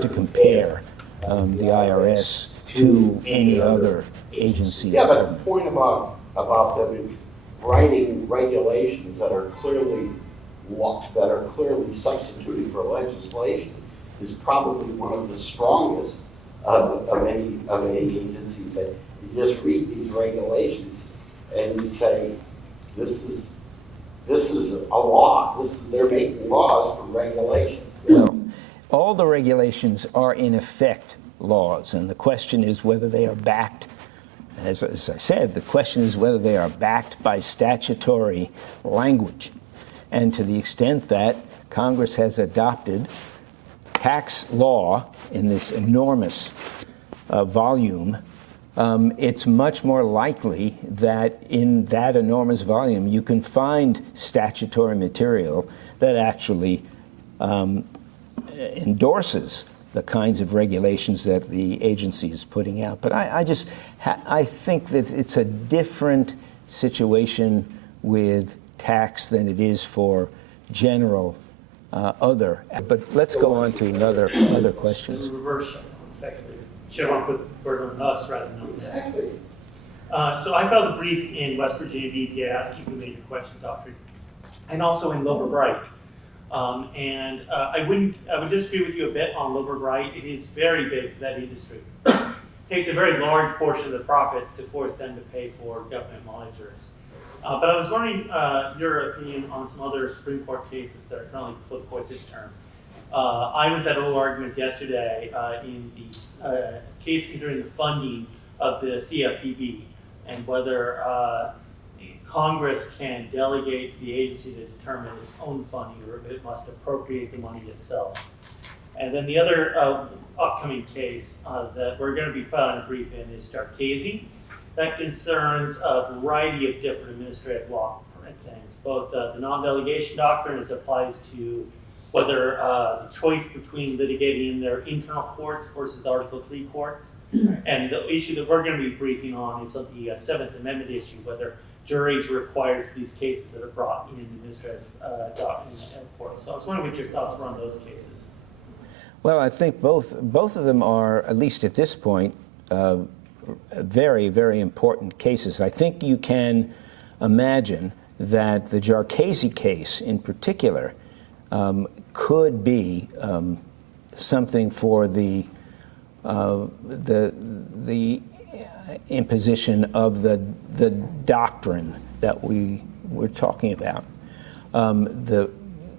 to compare the IRS to any other agency. Yeah, but the point about them writing regulations that are clearly substituting for legislation is probably one of the strongest of any agencies. That you just read these regulations and you say, this is a law. They're making laws for regulation. Well, all the regulations are in effect laws, and the question is whether they are backed. As I said, the question is whether they are backed by statutory language. And to the extent that Congress has adopted tax law in this enormous volume, it's much more likely that in that enormous volume you can find statutory material that actually endorses the kinds of regulations that the agency is putting out. But I think that it's a different situation with tax than it is for general other. But let's go on to other questions. Reverse, effectively. Chevron puts the burden on us rather than on them. Exactly. So I filed a brief in West Virginia BPA asking who made your question, Doctor, and also in Lower Bright. I would disagree with you a bit on Lower Bright. It is very big for that industry. It takes a very large portion of the profits to force them to pay for government monitors. But I was wondering your opinion on some other Supreme Court cases that are currently before the court this term. I was at oral arguments yesterday in the case concerning the funding of the CFPB and whether Congress can delegate to the agency to determine its own funding or if it must appropriate the money itself. And then the other upcoming case that we're going to be filing a brief in is Starchese. That concerns a variety of different administrative law things, both the non-delegation doctrine as applies to whether the choice between litigating in their internal courts versus Article 3 courts. And the issue that we're going to be briefing on is of the Seventh Amendment issue, whether juries are required for these cases that are brought in administrative court. So I was wondering what your thoughts were on those cases. Well, I think both of them are, at least at this point, very, very important cases. I think you can imagine that the Starchese case in particular could be something for the imposition of the doctrine that we were talking about.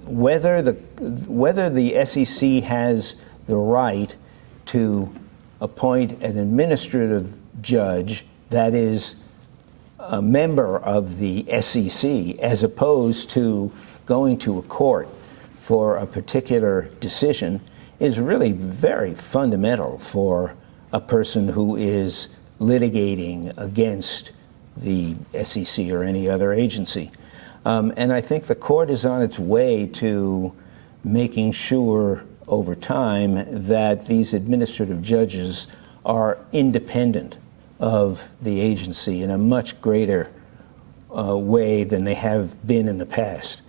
Whether the SEC has the right to appoint an administrative judge that is a member of the SEC as opposed to going to a court for a particular decision is really very fundamental for a person who is litigating against the SEC or any other agency. And I think the court is on its way to making sure over time that these administrative judges are independent of the agency in a much greater way than they have been in the past.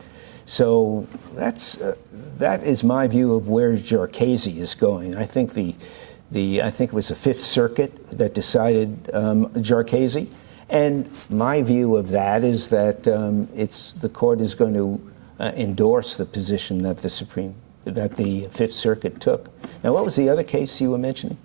So that is my view of where Jarchese is going. I think I think it was the Fifth Circuit that decided Jarchese, and my view of that is that the court is going to endorse the position that the Fifth Circuit took. Now, what was the other case you were mentioning?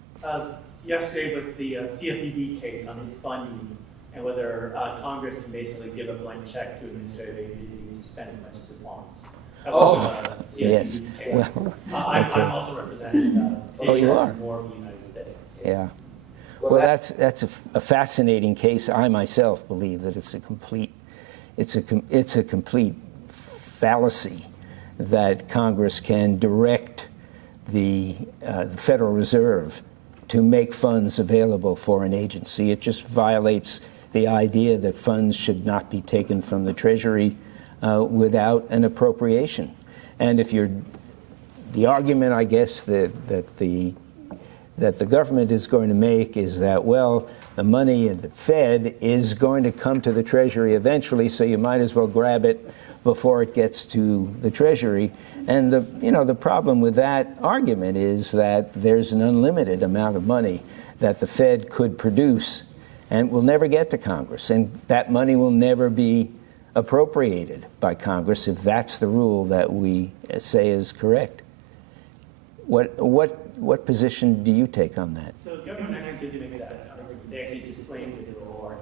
Yesterday was the CFPB case on his funding and whether Congress can basically give a blank check to administrative agencies to spend as much as it wants. That was CFPB yes. case. Well, I'm also representing you are? more of the United States. Yeah. Well, that's a fascinating case. I myself believe that it's a complete fallacy that Congress can direct the Federal Reserve to make funds available for an agency. It just violates the idea that funds should not be taken from the Treasury without an appropriation. And if the argument, I guess, that the government is going to make is that, well, the money in the Fed is going to come to the Treasury eventually, so you might as well grab it before it gets to the Treasury. And the problem with that argument is that there's an unlimited amount of money that the Fed could produce and will never get to Congress, and that money will never be appropriated by Congress if that's the rule that we say is correct. What position do you take on that? So the government actually did make that. They actually disclaimed it in the law.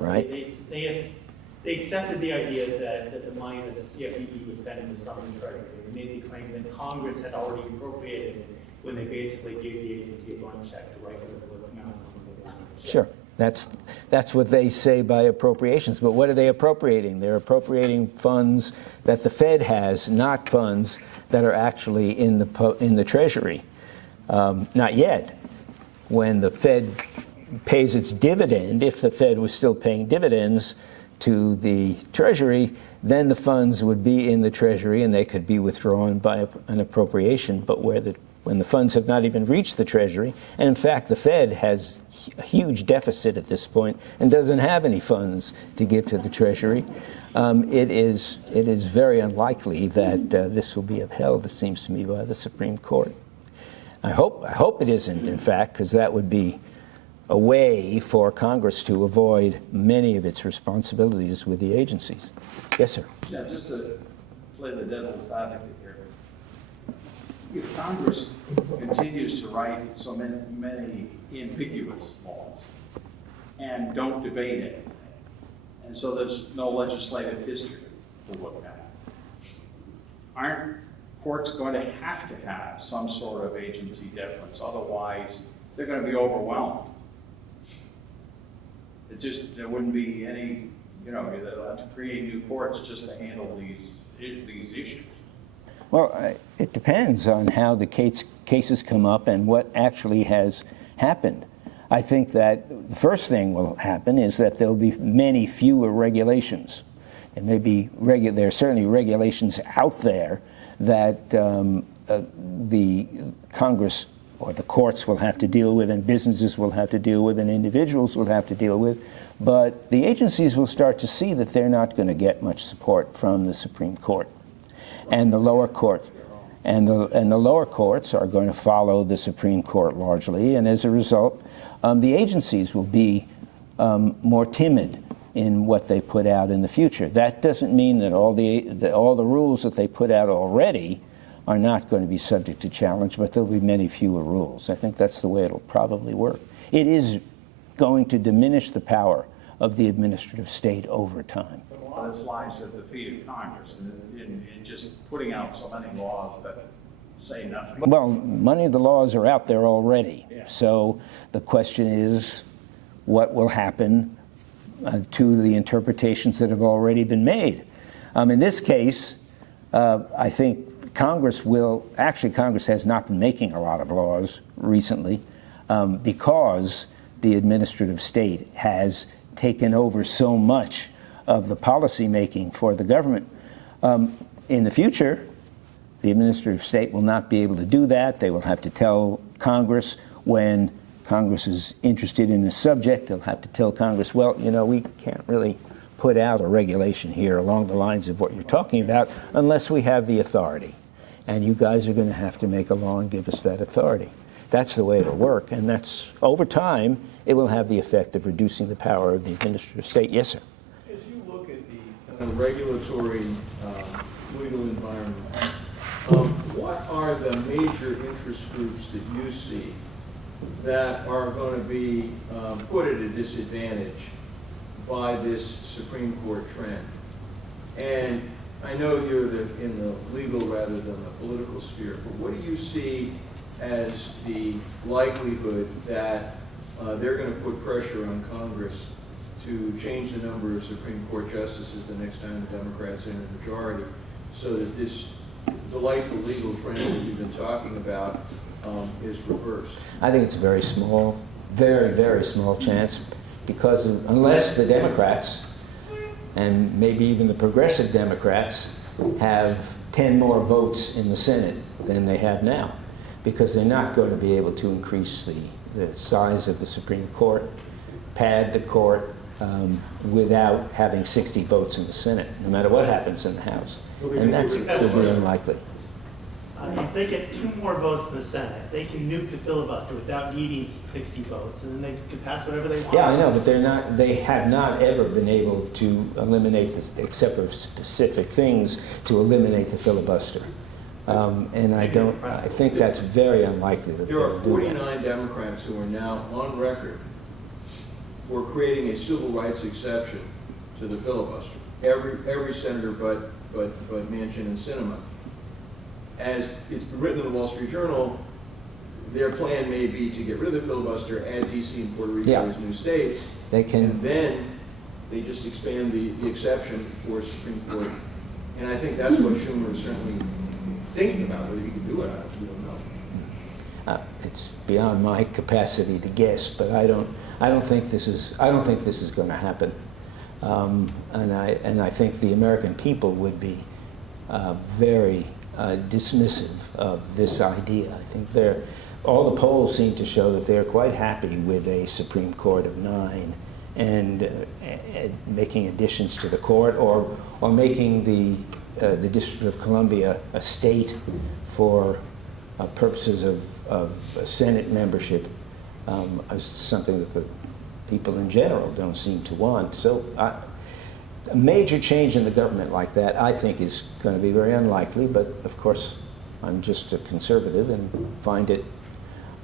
Right. They accepted the idea that the money that the CFPB was spending was from the Treasury. They made the claim that Congress had already appropriated it when they basically gave the agency a blank check to write whatever amount of money. Sure. That's what they say by appropriations. But what are they appropriating? They're appropriating funds that the Fed has, not funds that are actually in the Treasury. Not yet. When the Fed pays its dividend, if the Fed was still paying dividends to the Treasury, then the funds would be in the Treasury and they could be withdrawn by an appropriation. But when the funds have not even reached the Treasury, and in fact the Fed has a huge deficit at this point and doesn't have any funds to give to the Treasury, it is very unlikely that this will be upheld, it seems to me, by the Supreme Court. I hope it isn't, in fact, because that would be a way for Congress to avoid many of its responsibilities with the agencies. Yes, sir. Yeah, just to play the devil's advocate here. If Congress continues to write so many ambiguous laws and don't debate anything, and so there's no legislative history to look at, aren't courts going to have some sort of agency deference? Otherwise, they're going to be overwhelmed. There wouldn't be any, they'll have to create new courts just to handle these issues. Well, it depends on how the cases come up and what actually has happened. I think that the first thing will happen is that there will be many fewer regulations. And there are certainly regulations out there that the Congress or the courts will have to deal with, and businesses will have to deal with, and individuals will have to deal with. But the agencies will start to see that they're not going to get much support from the Supreme Court and the lower court. And the lower courts are going to follow the Supreme Court largely, and as a result, the agencies will be more timid in what they put out in the future. That doesn't mean that all the rules that they put out already are not going to be subject to challenge, but there'll be many fewer rules. I think that's the way it'll probably work. It is going to diminish the power of the administrative state over time. But a lot of this lies at the feet of Congress in just putting out so many laws that say nothing. Well, many of the laws are out there already. Yeah. So the question is, what will happen to the interpretations that have already been made? In this case, I think Congress has not been making a lot of laws recently because the administrative state has taken over so much of the policy making for the government. In the future, the Administrator of State will not be able to do that. They will have to tell Congress when Congress is interested in a subject. They'll have to tell Congress, well, you know, we can't really put out a regulation here along the lines of what you're talking about unless we have the authority. And you guys are going to have to make a law and give us that authority. That's the way it'll work. And that's, over time, it will have the effect of reducing the power of the Administrator of State. Yes, sir. As you look at the kind of regulatory legal environment, what are the major interest groups that you see that are going to be put at a disadvantage by this Supreme Court trend? And I know you're in the legal rather than the political sphere, but what do you see as the likelihood that they're going to put pressure on Congress to change the number of Supreme Court justices the next time the Democrats enter the majority, so that this delightful legal trend that you've been talking about is reversed? I think it's a very small, very, very small chance, because unless the Democrats, and maybe even the progressive Democrats, have 10 more votes in the Senate than they have now, because they're not going to be able to increase the size of the Supreme Court, pad the court, without having 60 votes in the Senate, no matter what happens in the House. And that's would be unlikely. If they get 2 more votes in the Senate, they can nuke the filibuster without needing 60 votes, and then they can pass whatever they want. Yeah, I know, but they have not ever been able to eliminate, except for specific things, to eliminate the filibuster. And I think that's very unlikely that There are they'll do that. 49 Democrats who are now on record for creating a civil rights exception to the filibuster. Every senator but Manchin and Sinema. As it's been written in the Wall Street Journal, their plan may be to get rid of the filibuster, add D.C. and Puerto Rico as new states, They can. and then they just expand the exception for Supreme Court. And I think that's what Schumer is certainly thinking about. Whether he can do it, we don't know. It's beyond my capacity to guess, but I don't think this is going to happen. And I think the American people would be very dismissive of this idea. I think all the polls seem to show that they're quite happy with a Supreme Court of 9 and making additions to the court, or making the District of Columbia a state for purposes of Senate membership, is something that the people in general don't seem to want. So a major change in the government like that, I think, is going to be very unlikely, but of course I'm just a conservative and find it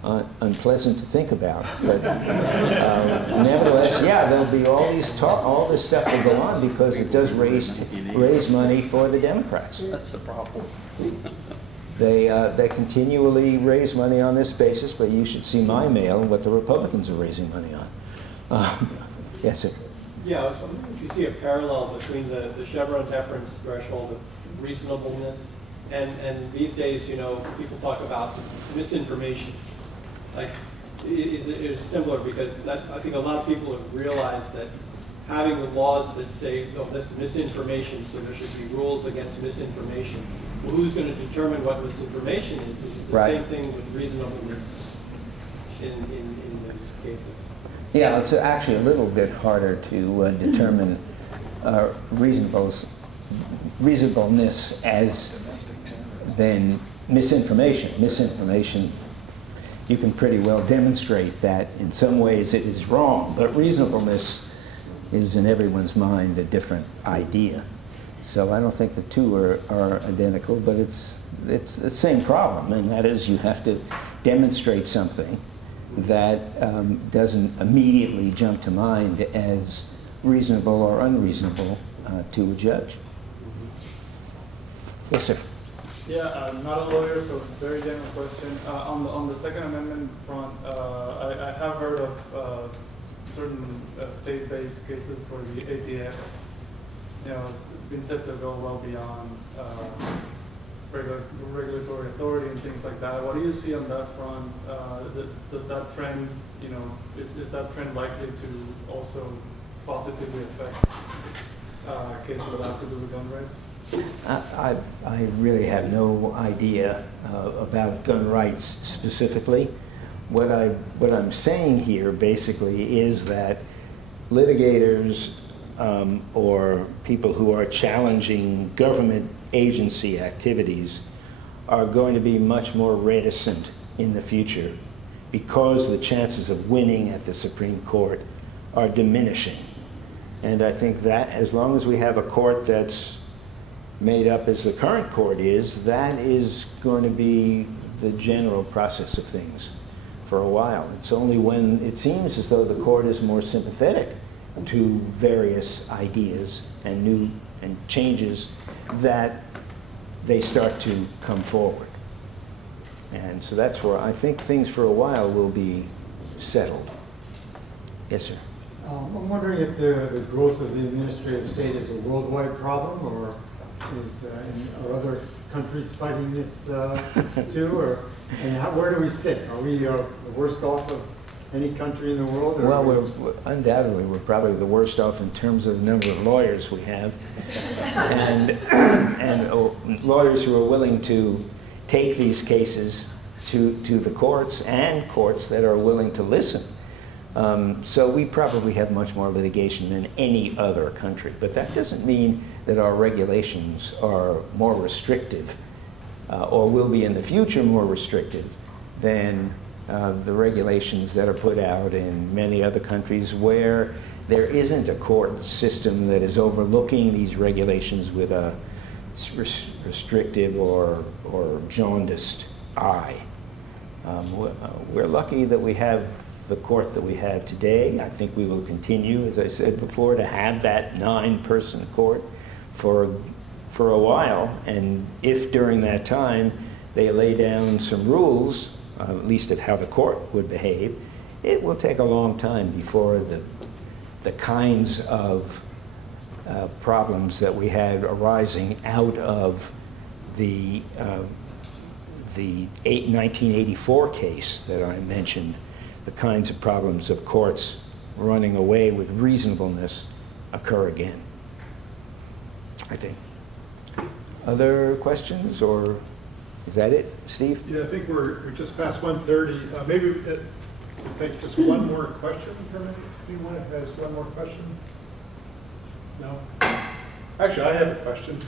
unpleasant to think about. But nevertheless, yeah, there'll be all this stuff will go on, because it does raise money for the Democrats. That's the problem. They continually raise money on this basis, but you should see my mail and what the Republicans are raising money on. Yes, sir. Yeah, I was wondering if you see a parallel between the Chevron deference threshold of reasonableness and these days, you know, people talk about misinformation. Like, is it similar? Because I think a lot of people have realized that having the laws that say, oh, this is misinformation, so there should be rules against misinformation. Well, who's going to determine what misinformation is? Is it the Right. same thing with reasonableness in those cases? Yeah, it's actually a little bit harder to determine reasonableness as than misinformation. Misinformation, you can pretty well demonstrate that in some ways it is wrong, but reasonableness is in everyone's mind a different idea. So I don't think the two are identical, but it's the same problem, and that is you have to demonstrate something that doesn't immediately jump to mind as reasonable or unreasonable to a judge. Yes, sir. Yeah, I'm not a lawyer, so very general question. On the Second Amendment front, I have heard of certain state-based cases where the ATF, you know, been said to go well beyond regulatory authority and things like that. What do you see on that front? Does that trend, you know, is that trend likely to also positively affect cases that have to do with gun rights? I really have no idea about gun rights specifically. What I'm saying here basically is that litigators or people who are challenging government agency activities are going to be much more reticent in the future because the chances of winning at the Supreme Court are diminishing. And I think that as long as we have a court that's made up as the current court is, that is going to be the general process of things for a while. It's only when it seems as though the court is more sympathetic to various ideas and new and changes that they start to come forward. And so that's where I think things for a while will be settled. Yes, sir. I'm wondering if the growth of the administrative state is a worldwide problem, or are other countries fighting this too, and where do we sit? Are we the worst off of any country in the world? Well, undoubtedly we're probably the worst off in terms of the number of lawyers we have, and lawyers who are willing to take these cases to the courts, and courts that are willing to listen. So we probably have much more litigation than any other country, but that doesn't mean that our regulations are more restrictive or will be in the future more restrictive than the regulations that are put out in many other countries where there isn't a court system that is overlooking these regulations with a restrictive or jaundiced eye. We're lucky that we have the court that we have today. I think we will continue, as I said before, to have that 9-person court for a while. And if during that time they lay down some rules, at least of how the court would behave, it will take a long time before the kinds of problems that we had arising out of the 1984 case that I mentioned, the kinds of problems of courts running away with reasonableness occur again, I think. Other questions, or is that it, Steve? Yeah, I think we're just past 1:30. Maybe we'll take just one more question from anyone who has one more question. No? Actually, I have a question.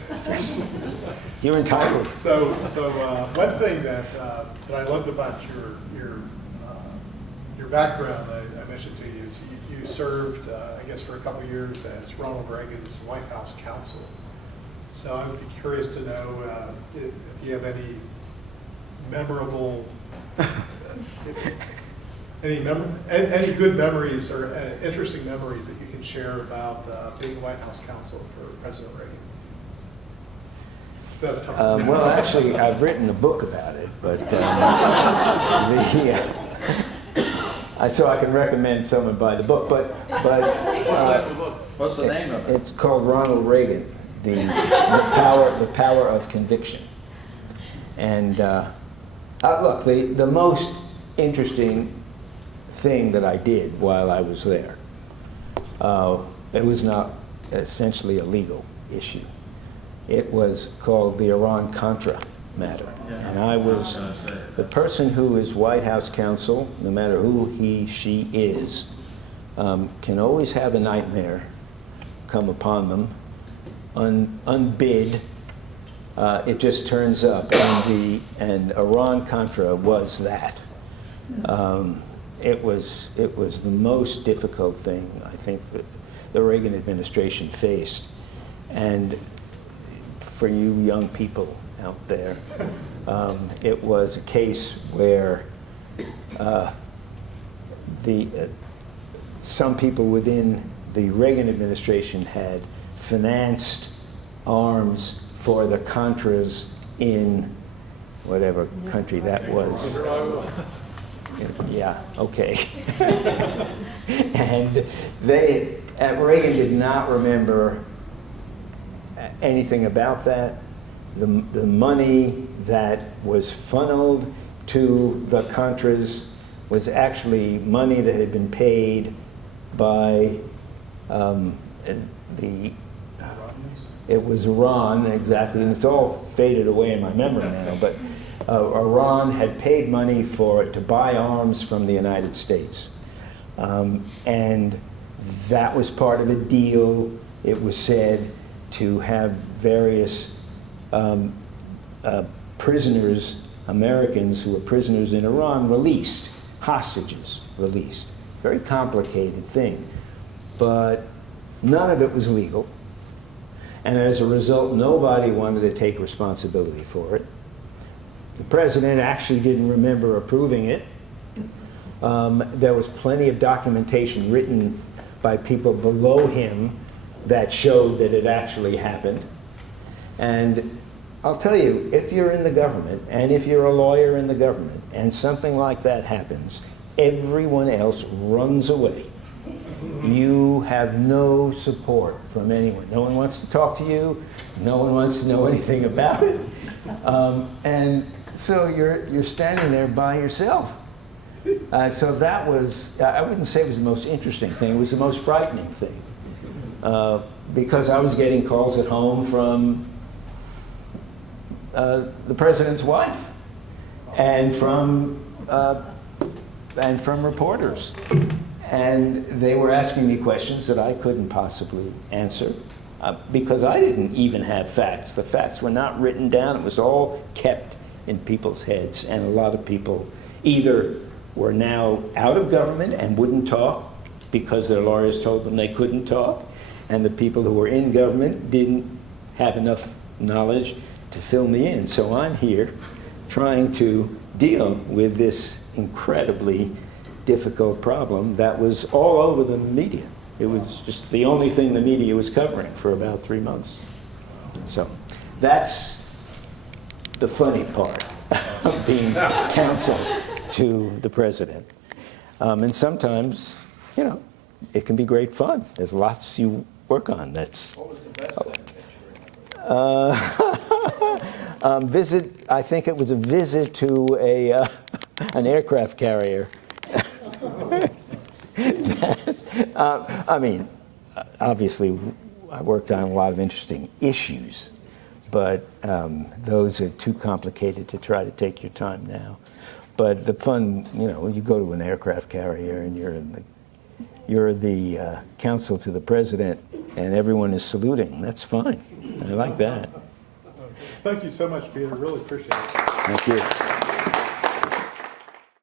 You're entitled. So one thing that I loved about your background, I mentioned to you, is you served, I guess, for a couple of years as Ronald Reagan's White House counsel. So I would be curious to know if you have any memorable, any good memories or interesting memories that you can share about being White House counsel for President Reagan. Is that a tough one? Well, actually, I've written a book about it, but so I can recommend someone buy the book. But What's the book? What's the name of it? It's called Ronald Reagan, the power of conviction. And look, the most interesting thing that I did while I was there, it was not essentially a legal issue. It was called the Iran-Contra matter. And I was the person who is White House counsel, no matter who he, she is, can always have a nightmare come upon them, unbid. It just turns up, and Iran-Contra was that. It was the most difficult thing I think that the Reagan administration faced. And for you young people out there, it was a case where some people within the Reagan administration had financed arms for the Contras in whatever country that was. Yeah, okay. And Reagan did not remember anything about that. The money that was funneled to the Contras was actually money that had been paid by the It was Iran, exactly, and it's all faded away in my memory now, but Iran had paid money to buy arms from the United States. And that was part of a deal, it was said, to have various prisoners, Americans who were prisoners in Iran, released, hostages released. Very complicated thing. But none of it was legal. And as a result, nobody wanted to take responsibility for it. The president actually didn't remember approving it. There was plenty of documentation written by people below him that showed that it actually happened. And I'll tell you, if you're in the government, and if you're a lawyer in the government, and something like that happens, everyone else runs away. You have no support from anyone. No one wants to talk to you. No one wants to know anything about it. And so you're standing there by yourself. So that was, I wouldn't say it was the most interesting thing, it was the most frightening thing. Because I was getting calls at home from the president's wife and from reporters. And they were asking me questions that I couldn't possibly answer because I didn't even have facts. The facts were not written down. It was all kept in people's heads. And a lot of people either were now out of government and wouldn't talk because their lawyers told them they couldn't talk. And the people who were in government didn't have enough knowledge to fill me in. So I'm here trying to deal with this incredibly difficult problem that was all over the media. It was just the only thing the media was covering for about 3 months. So that's the funny part of being counsel to the president. And sometimes, you know, it can be great fun. There's lots you work on. That's. What was the best thing that you remember? Visit. I think it was a visit to an aircraft carrier. I mean, obviously, I worked on a lot of interesting issues, but those are too complicated to try to take your time now. But the fun, you know, you go to an aircraft carrier and you're the counsel to the president, and everyone is saluting. That's fine. I like that. Thank you so much, Peter. Really appreciate it. Thank you.